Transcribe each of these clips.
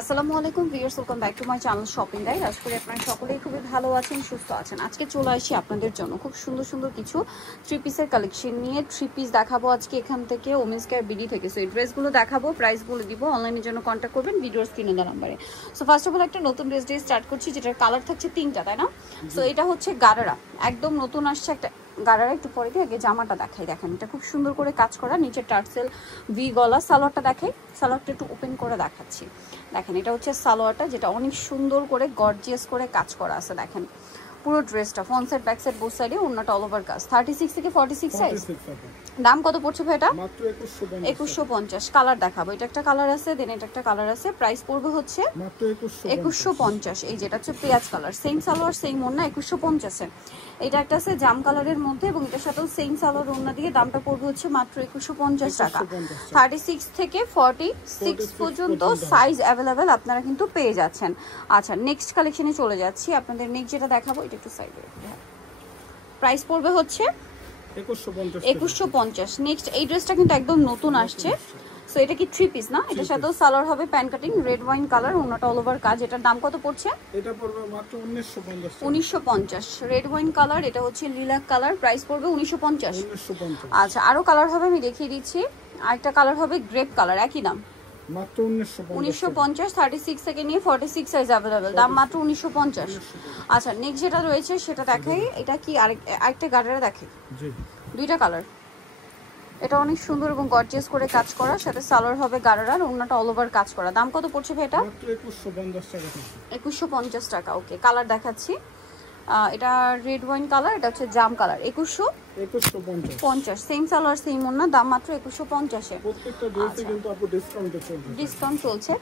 আসসালামু আলাইকুম viewers, welcome back to my channel shopping guide. আশা করি আপনারা সকলেই খুবই ভালো আছেন, সুস্থ আছেন। আজকে চলে আসি আপনাদের জন্য খুব সুন্দর সুন্দর কিছু থ্রি পিসের কালেকশন নিয়ে। থ্রি পিস দেখাবো আজকে এখান থেকে, ওমেন্স কেয়ার বিডি থেকে। সো এই ড্রেসগুলো দেখাবো, প্রাইস বলে দিব, অনলাইনের জন্য কন্ট্যাক্ট করবেন ভিডিওর স্ক্রিনে দেওয়া নাম্বারে। সো ফার্স্ট অফ অল একটা নতুন ড্রেস দিয়ে স্টার্ট করছি, যেটার কালার থাকছে তিনটা, তাই না? সো এটা হচ্ছে গারারা, একদম নতুন আসছে একটা গারারা। একটু পরে দিয়ে আগে জামাটা দেখাই, দেখেন এটা খুব সুন্দর করে কাজ করা, নিচে টার্সেল ভি গলা। সালোয়ারটা দেখাই, সালোয়ারটা একটু ওপেন করে দেখাচ্ছি। দেখেন এটা হচ্ছে সালোয়ারটা, যেটা অনেক সুন্দর করে গর্জিয়াস করে কাজ করা আছে। দেখেন পুরো ড্রেসটা front side back side both সাইডে ওন্নাটা অল ওভার কাজ। 36 থেকে 46 সাইজ। দাম কত পড়ছে ভাই এটা? মাত্র 2150। কালার দেখাবো, এটা একটা কালার আছে, দেন এটা একটা কালার আছে। প্রাইস পড়বে হচ্ছে মাত্র 2150। এই যেটা হচ্ছে পেঁয়াজ কালার, সেম সালোয়ার সেম ওন্না, 2150 এ। এটা একটা আছে জাম কালারের মধ্যে, এবং এটার সাথেও সেম সালোয়ার ওন্না দিয়ে দামটা পড়বে হচ্ছে মাত্র 2150 টাকা। 36 থেকে 46 পর্যন্ত সাইজ অ্যাভেলেবেল আপনারা কিন্তু পেয়ে যাচ্ছেন। আচ্ছা, নেক্সট কালেকশনে চলে যাচ্ছি। আপনাদের নেক্সট যেটা দেখাবো এটা একটু সাইডে, প্রাইস পড়বে হচ্ছে 2150। নেক্সট এই ড্রেসটা কিন্তু একদম নতুন আসছে। সো এটা কি থ্রি পিস না? এটার সাথেও সালোয়ার হবে pant cutting, red wine colour, ওন্নাটা অল ওভার কাজ। এটার দাম কত পড়ছে? এটা পড়বে মাত্র 1950। রেড ওয়াইন কালার, এটা হচ্ছে লিলাক কালার, প্রাইস পড়বে 1950। 1950। আচ্ছা, আরো কালার হবে, আমি দেখিয়ে দিচ্ছি। আরেকটা কালার হবে গ্রেপ কালার, একই দাম মাত্র 1950। 36 থেকে নিয়ে 46 সাইজ अवेलेबल, দাম মাত্র 1950। আচ্ছা, নেক্সট যেটা রয়েছে সেটা দেখাই। এটা কি আরেকটা গাড়ারে দেখাই, জি দুইটা কালার। এটা অনেক সুন্দর এবং গর্জিয়াস করে কাজ করা, সাথে সালোয়ার হবে গাড়ারার, ওন্নাটা অল ওভার কাজ করা। দাম কত পড়ছে ভাই এটা? মাত্র 2150 টাকা। 2150 টাকা। ওকে, কালার দেখাচ্ছি। এটা রেড ওয়াইন কালার, এটা হচ্ছে জাম কালার। 2150। সেম সালোয়ার সেম ওন্না, দাম মাত্র 2150 এ। প্রত্যেকটা ড্রেসে কিন্তু আপু ডিসকাউন্ট চলছে।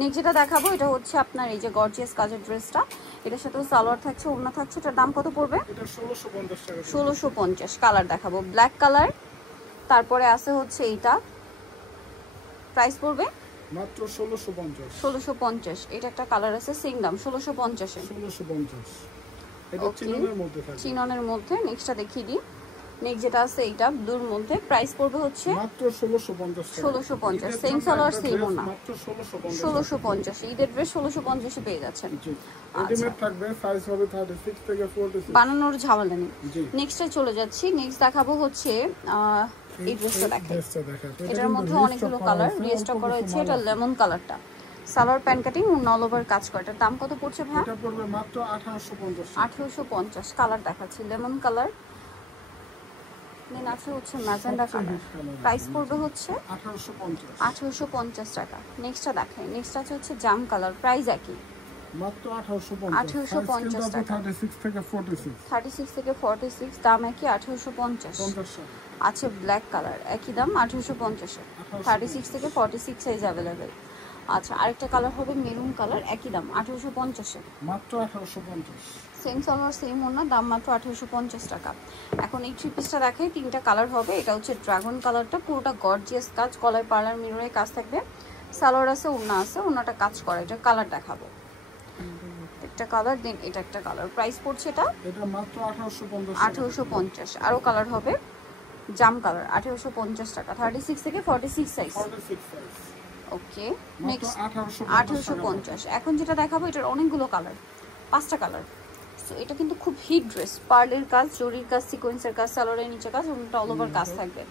নেক্সট যেটা দেখাবো এটা হচ্ছে আপনার এই যে গর্জিয়াস কাজের ড্রেসটা, এটার সাথেও সালোয়ার থাকছে, ওন্না থাকছে। এটার দাম কত পড়বে? এটা 1650 টাকা। 1650। কালার দেখাবো ব্ল্যাক কালার, তারপরে আছে হচ্ছে এইটা, প্রাইস পড়বে মাত্র 1650। 1650। এটা একটা কালার আছে, সেম দাম 1650 এ। 1650। এটা চিননের মধ্যে থাকে, চিননের মধ্যে। নেক্সটটা দেখিয়ে দিই। নেক্সট যেটা আছে এইটা ব্লুর মধ্যে, প্রাইস পড়বে হচ্ছে মাত্র 1650 টাকা। 1650। সেম সালোয়ার সেম ওন্না, মাত্র 1650। 1650। ঈদের ড্রেস 1650 এ পেয়ে যাচ্ছেন। জি, রেডিমেড থাকবে, সাইজ হবে 36 থেকে 46। বানানোর ঝামেলা নেই। জি, নেক্সটে চলে যাচ্ছি। নেক্সট দেখাবো হচ্ছে এই ড্রেসটা দেখাই। এটার মধ্যে অনেকগুলো কালার রিস্টক করা হয়েছে। এটা লেমন কালারটা, সালোয়ার প্যান্ট কাটিং, ওন্না অল ওভার কাজ করা। এটার দাম কত পড়ছে ভাই? এটা পড়বে মাত্র 1850। 1850। কালার দেখাচ্ছি, লেমন কালার, দেন আছে হচ্ছে ম্যাজেন্ডা কালার। প্রাইস পড়বে হচ্ছে 1850 টাকা। নেক্সটটা দেখাই। নেক্সট আছে হচ্ছে জাম কালার, প্রাইস একই, মাত্র 1850। 1850 টাকা। 36 থেকে 46। 36 থেকে 46, দাম একই, 1850। 50 টাকা। আছে ব্ল্যাক কালার, একই দাম 1850 এ। 36 থেকে 46 সাইজ অ্যাভেলেবেল। আচ্ছা, আরেকটা কালার হবে মেরুন কালার, একই দাম 1850 এ। মাত্র 1850। সেম সালোয়ার সেম ওন্না, দাম মাত্র 1850 টাকা। এখন এই থ্রি পিসটা দেখাই, তিনটা কালার হবে। এটা হচ্ছে ড্রাগন কালারটা, পুরোটা গর্জিয়াস কাজ, গলায় পার্লার মিররে কাজ থাকবে, সালোয়ার আছে, ওন্না আছে, ওন্নাটা কাজ করা। এটা কালার দেখাবো, একটা কালার, দেন এটা একটা কালার। প্রাইস পড়ছে এটা মাত্র 1850। 1850। আরো কালার হবে, জাম কালার, 1850 টাকা। 36 থেকে 46 সাইজ। 46 সাইজ। ওকে, মাত্র নেক্সট 1850। এখন যেটা দেখাবো এটার অনেকগুলো কালার, 5টা কালার। সো এটা কিন্তু খুব হিট ড্রেস, পার্লের কাজ, জরির কাজ, সিকোয়েন্সের কাজ, সালোয়ারের নিচে কাজ, ওটা অল ওভার কাজ থাকবে।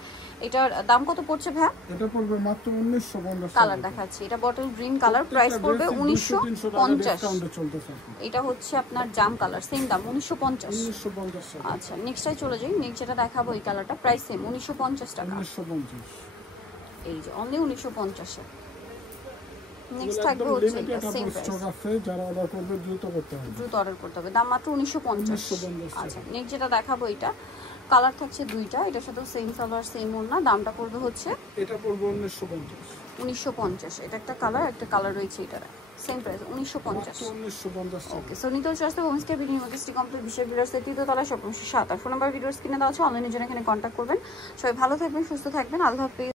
এটার দাম কত পড়ছে ভাই? এটা পড়বে মাত্র 1950। কালার দেখাচ্ছি, এটা বটল গ্রিন কালার, প্রাইস পড়বে 1950। এটা হচ্ছে আপনার জাম কালার, সেম দাম 1950। 1950। আচ্ছা, নেক্সটটাই চলে যাই। নেক্সট যেটা দেখাবো এই কালারটা, প্রাইস সেম 1950 টাকা। 1950। এই যে অনলি 1950 এ। নেক্সট থাকবে হচ্ছে সেম প্রাইস, যারা অর্ডার করবে দ্রুত করতে হবে, দ্রুত অর্ডার করতে হবে। দাম মাত্র 1950। আচ্ছা, নেক্সট যেটা দেখাবো এটা কালার থাকছে দুইটা, এটার সাথে সেম সালোয়ার সেম ওন্না, দামটা পড়বে হচ্ছে এটা পড়বে 1950। 1950। এটা একটা কালার, একটা কালার রয়েছে, এটা সেম প্রাইস 1950। 1950। ওকে, সো নিতে হচ্ছে হোমস কেয়ার বিডি মধ্যে কমপ্লিট বিশ্বের ভিডিওর তৃতীয়তলা সব 7। ফোন নাম্বার ভিডিওস কিনে দেওয়া আছে, অনলাইনের জন্য এখানে কন্ট্যাক্ট করবেন। সবাই ভালো থাকবেন, সুস্থ থাকবেন, আল্লাহ হাফেজ।